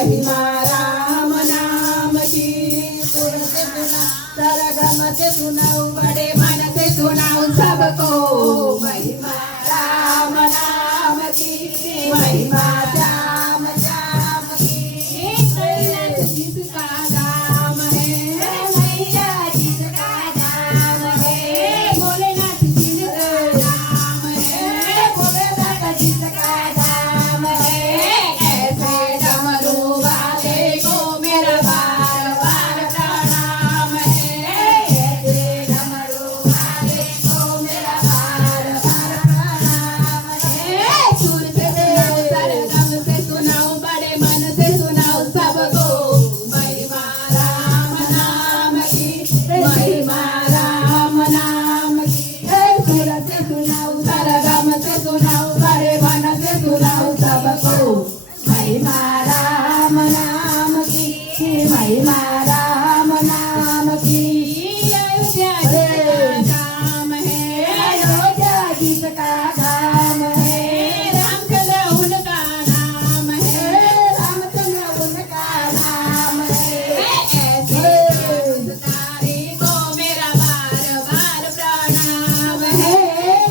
महिमा राम नाम की। सुर से सुना सरगम से सुनाऊं बड़े मन से सुनाऊं सबको महिमा राम नाम की। महिमा श्याम श्याम की। कैलाश जिसका धाम है मैया जिसका धाम है भोलेनाथ जिसका धाम है भोलेनाथ जिसका धाम है। ऐसे डमरू वाले को मेरा बार बार प्रणाम है। ऐसे डमरू वाले को मेरा बार बार प्रणाम है। सुर से सुनाओ सरगम से सुनाओ बड़े मन से सुनाओ सबको महिमा राम नाम की। महिमा राम नाम की। सुर से सुनाओ सरगम से सुनाओ बड़े मन से सुनाओ सबको महिमा राम नाम की। महिमा राम नाम की। अयोध्या जिसका धाम है अयोध्या जिसका धाम है रामचंद्र उनका नाम है रामचंद्र उनका नाम है। ऐसे धनुषधारी को मेरा बार बार प्रणाम है।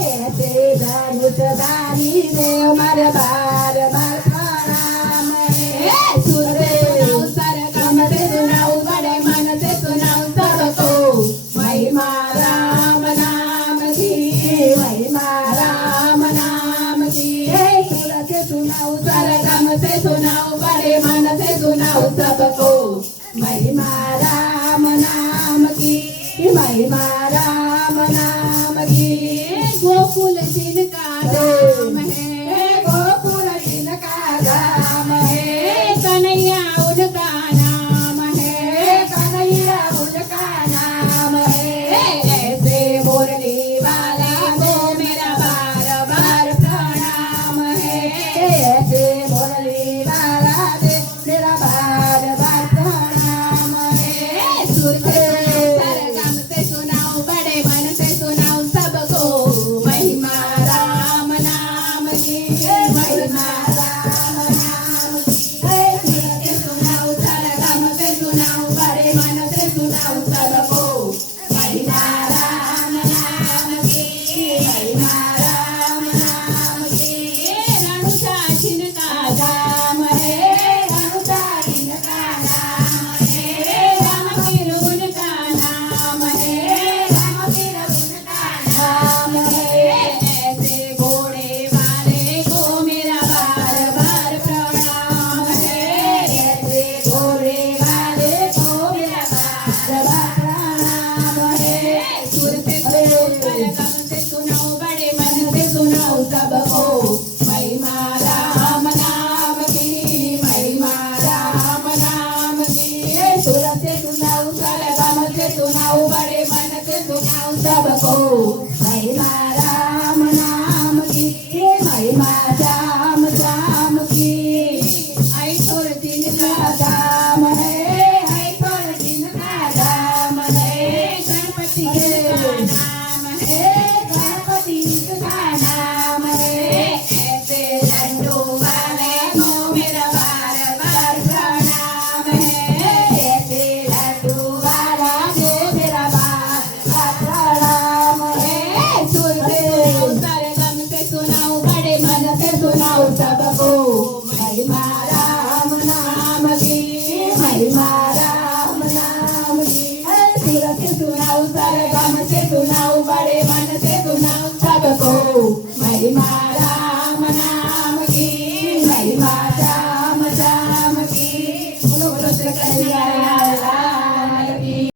ऐसे धनुषधारी देव मेरा बार बार प्रणाम है। सुर से सुनाओ सरगम से सुनाओ बड़े मन से सुनाओ सबको महिमा राम नाम की। महिमा राम नाम की। सुर से सुनाओ सरगम से सुनाओ बड़े मन से सुनाओ सबको महिमा राम नाम की। महिमा राम नाम की। गोकुल जिनका धाम है गोकुल जिनका धाम है कन्हैया उनका नाम है कन्हैया उनका नाम है। ऐसे मुरली वाला को मेरा बार बार प्रणाम है। ऐसे मुरली वाला दे मेरा बार बार प्रणाम है। सुर से सरगम से सुनाओ बड़े मन से सुनाओ सबको महिमा राम नाम की। महिमा राम नाम की। सुर से सुनाओ सरगम से सुनाओ बड़े मन से सुनाओ सबको महिमा राम नाम की। महिमा राम नाम की। रणुजा जिनका धाम है रणुजा जिनका नाम है रामवीर उनका नाम है रामवीर उनका नाम है। ऐसे घोड़े वाले को मेरा बार बार प्रणाम है। ऐसे घोड़े वाले को मेरा बार बार प्रणाम है। सुर से सुनाओ सरगम से सुनाओ बड़े मन से सुनाओ सबको महिमा राम नाम की। महिमा राम नाम की। सुर से सुनाओ सरगम से सुनाओ बड़े मन से सुनाओ सबको महिमा राम नाम की। महिमा श्याम श्याम की। ऐश्वर जिनका धाम है ऐश्वर जिनका धाम है गणपति जिनका नाम है गणपति जिनका नाम है। ऐसे लड्डू वाले को मेरा बार बार प्रणाम है। ऐसे लड्डू वाला को मेरा बार बार प्रणाम है। सुर से सरगम से सुनाओ बड़े मन से सुनाओ सबको महिमा राम नाम की। महिमा राम नाम की। सुर से सुनाओ सरगम से सुनाओ बड़े मन से सुनाओ सबको महिमा राम नाम की। महिमा